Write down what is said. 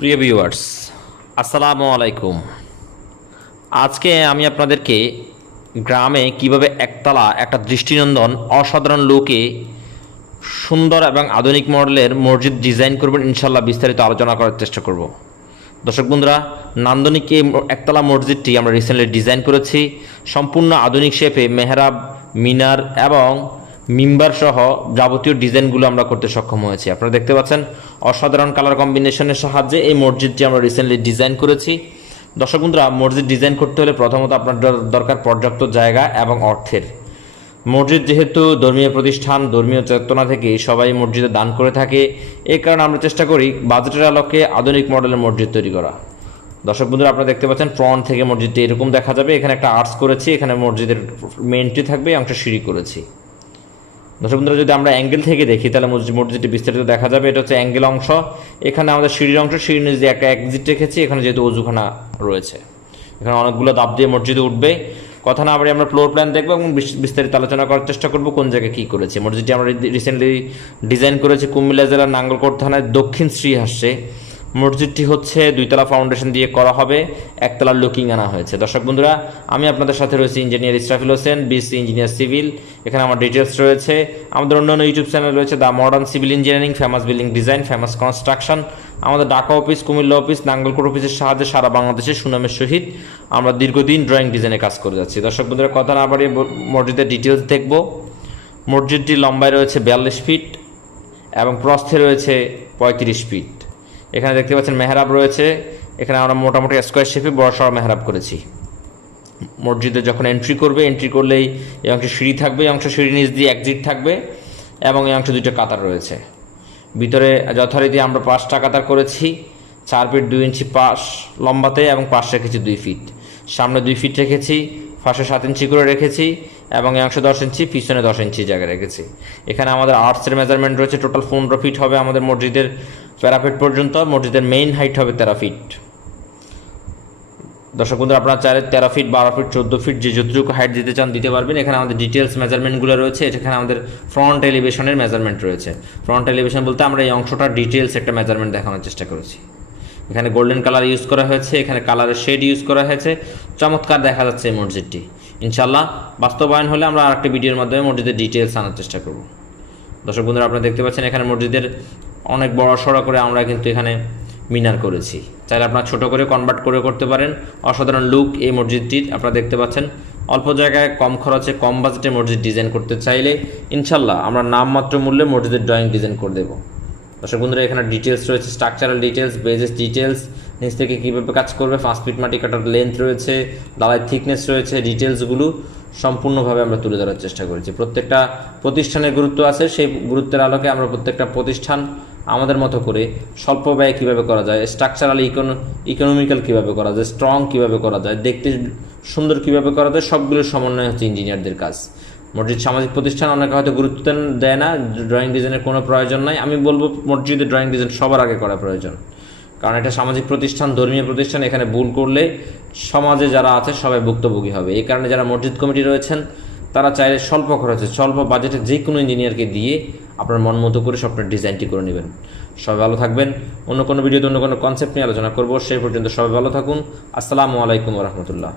প্রিয় ভিউয়ার্স আসসালামু আলাইকুম। আজকে আমি আপনাদেরকে গ্রামে কীভাবে একতলা, একটা দৃষ্টিনন্দন, অসাধারণ লোকে সুন্দর এবং আধুনিক মডেলের মসজিদ ডিজাইন করবেন ইনশাল্লাহ বিস্তারিত আলোচনা করার চেষ্টা করব। দর্শক বন্ধুরা, নান্দনিক এই একতলা মসজিদটি আমরা রিসেন্টলি ডিজাইন করেছি। সম্পূর্ণ আধুনিক শেপে মেহরাব, মিনার এবং মিম্বার সহ যাবতীয় ডিজাইনগুলো আমরা করতে সক্ষম হয়েছি। আপনারা দেখতে পাচ্ছেন অসাধারণ কালার কম্বিনেশনের সাহায্যে এই মসজিদটি আমরা রিসেন্টলি ডিজাইন করেছি। দর্শক বন্ধুরা, মসজিদ ডিজাইন করতে হলে প্রথমত আপনার দরকার পর্যাপ্ত জায়গা এবং অর্থের। মসজিদ যেহেতু ধর্মীয় প্রতিষ্ঠান, ধর্মীয় চেতনা থেকে সবাই মসজিদে দান করে থাকে এই কারণে আমরা চেষ্টা করি বাজেটের আলোকে আধুনিক মডেলের মসজিদ তৈরি করা। দর্শক বন্ধুরা, আপনারা দেখতে পাচ্ছেন ফ্রন্ট থেকে মসজিদটি এরকম দেখা যাবে। এখানে একটা আর্টস করেছি, এখানে মসজিদের মেনটি থাকবে অংশ সিঁড়ি করেছি। দর্শক বন্ধুরা, যদি আমরা অ্যাঙ্গেল থেকে দেখি, তাহলে মসজিদ মসজিদটি বিস্তারিত দেখা যাবে, এটা হচ্ছে অ্যাঙ্গেল অংশ। এখানে আমাদের সিঁড়ির অংশ, সিঁড়ির নিচে দিয়ে একটা এক্সিট রেখেছি, এখানে যেহেতু অজুখানা রয়েছে। এখানে অনেকগুলো দাব দিয়ে মসজিদে উঠবে। কথা না বাড়ি আমরা ফ্লোর প্ল্যান দেখব এবং বিস্তারিত আলোচনা করার চেষ্টা করব কোন জায়গায় কী করেছে। মসজিদটি আমরা রিসেন্টলি ডিজাইন করেছি কুমিল্লা জেলার নাঙ্গলকোট থানায় দক্ষিণ শ্রীহাসে মসজিদটি হচ্ছে দুইতলা ফাউন্ডেশন দিয়ে করা হবে, একতলা লুকিং আনা হয়েছে। দর্শক বন্ধুরা, আমি আপনাদের সাথে রয়েছি engineer Israfil Hossain BSc engineer civil এখানে আমার ডিটেলস রয়েছে। আমাদের অন্যান্য ইউটিউব চ্যানেল রয়েছে the modern civil engineering famous building design famous construction আমাদের ঢাকা অফিস কুমিল্লা অফিস নাঙ্গলকোট অফিসের সাহায্যে সারা বাংলাদেশে সুনামের সহিত আমরা দীর্ঘদিন ড্রয়িং ডিজাইনে কাজ করে যাচ্ছি। দর্শক বন্ধুরা, কথা না বাড়িয়ে মসজিদের ডিটেলস দেখব। মসজিদটি লম্বায় রয়েছে বিয়াল্লিশ ফিট এবং প্রস্থে রয়েছে পঁয়ত্রিশ ফিট এখানে দেখতে পাচ্ছেন মেহরাব রয়েছে। এখানে আমরা মোটামুটি স্কোয়ার শেপে বড় সড় মেহরাব করেছি। মসজিদে যখন এন্ট্রি করবে এন্ট্রি করলেই এই অংশে সিঁড়ি থাকবে, এই অংশ সিঁড়ি নিচ দিয়ে এক্সিট থাকবে এবং এই অংশে দুইটা কাতার রয়েছে। ভিতরে যথারীতি আমরা পাঁচটা কাতার করেছি, চার ফিট দুই ইঞ্চি পাশ লম্বাতে এবং পাশ রেখেছি দুই ফিট সামনে দুই ফিট রেখেছি ফাঁসে সাত ইঞ্চি করে রেখেছি এবং এই অংশে দশ ইঞ্চি, পিছনে দশ ইঞ্চি জায়গায় রেখেছি। এখানে আমাদের আর্টসের মেজারমেন্ট রয়েছে টোটাল পনেরো ফিট হবে আমাদের মসজিদের প্যারাফিট পর্যন্ত মসজিদের মেইন হাইট হবে তেরো ফিট দর্শক বন্ধু আপনারা চাইলে তেরো ফিট বারো ফিট চোদ্দ ফিট যে যতটুকু হাইট দিতে চান দিতে পারবেন। এখানে আমাদের ডিটেলস মেজারমেন্টগুলো রয়েছে। এখানে আমাদের ফ্রন্ট এলিভেশনের মেজারমেন্ট রয়েছে। ফ্রন্ট এলিভেশন বলতে আমরা এই অংশটার ডিটেলস একটা মেজারমেন্ট দেখানোর চেষ্টা করেছি। এখানে গোল্ডেন কালার ইউজ করা হয়েছে, এখানে কালারের শেড ইউজ করা হয়েছে। চমৎকার দেখা যাচ্ছে এই মসজিদটি। ইনশাল্লাহ বাস্তবায়ন হলে আমরা আরেকটি ভিডিওর মাধ্যমে মসজিদের ডিটেলস আনার চেষ্টা করব। দর্শক বন্ধুরা, আপনারা দেখতে পাচ্ছেন এখানে মসজিদের অনেক বড় সড়ো করে আমরা কিন্তু এখানে মিনার করেছি। চাইলে আপনারা ছোট করে কনভার্ট করে করতে পারেন। অসাধারণ লুক এই মসজিদটির, আপনারা দেখতে পাচ্ছেন। অল্প জায়গায় কম খরচে, কম বাজেটে মসজিদ ডিজাইন করতে চাইলে ইনশাল্লাহ আমরা নামমাত্র মূল্যে মসজিদের ড্রয়িং ডিজাইন করে দেবো। দর্শক বন্ধুরা, এখানে ডিটেলস রয়েছে স্ট্রাকচারাল ডিটেলস বেজেস ডিটেলস নিচ থেকে কীভাবে কাজ করবে পাঁচ ফিট মাটি কাটার লেন্থ রয়েছে, দালায় থিকনেস রয়েছে ডিটেলসগুলো সম্পূর্ণভাবে আমরা তুলে ধরার চেষ্টা করেছি। প্রত্যেকটা প্রতিষ্ঠানের গুরুত্ব আছে, সেই গুরুত্বের আলোকে আমরা প্রত্যেকটা প্রতিষ্ঠান আমাদের মতো করে স্বল্প ব্যয় কীভাবে করা যায় স্ট্রাকচারাল ইকোনো ইকোনমিক্যাল কীভাবে করা যায় স্ট্রং কীভাবে করা যায়, দেখতে সুন্দর কীভাবে করা যায় সবগুলোর সমন্বয় হচ্ছে ইঞ্জিনিয়ারদের কাজ। মসজিদ সামাজিক প্রতিষ্ঠান অনেকে হয়তো গুরুত্ব দেয় না ড্রয়িং ডিজাইনের কোনো প্রয়োজন নাই। আমি বলব, মসজিদে ড্রয়িং ডিজাইন সবার আগে করা প্রয়োজন। কারণ এটা সামাজিক প্রতিষ্ঠান, ধর্মীয় প্রতিষ্ঠান, এখানে ভুল করলে সমাজে যারা আছে সবাই ভুক্তভোগী হবে। এই কারণে যারা মসজিদ কমিটি রয়েছেন, তারা চাইলে স্বল্প খরচে, স্বল্প বাজেটে যে কোনো ইঞ্জিনিয়ারকে দিয়ে আপনার মন মতো করে স্বপ্নের ডিজাইনটি করে নেবেন। সবাই ভালো থাকবেন। অন্য কোনো ভিডিওতে অন্য কোনো কনসেপ্ট নিয়ে আলোচনা করব। সেই পর্যন্ত সবাই ভালো থাকুন। আসসালামু আলাইকুম রহমতুল্লাহ।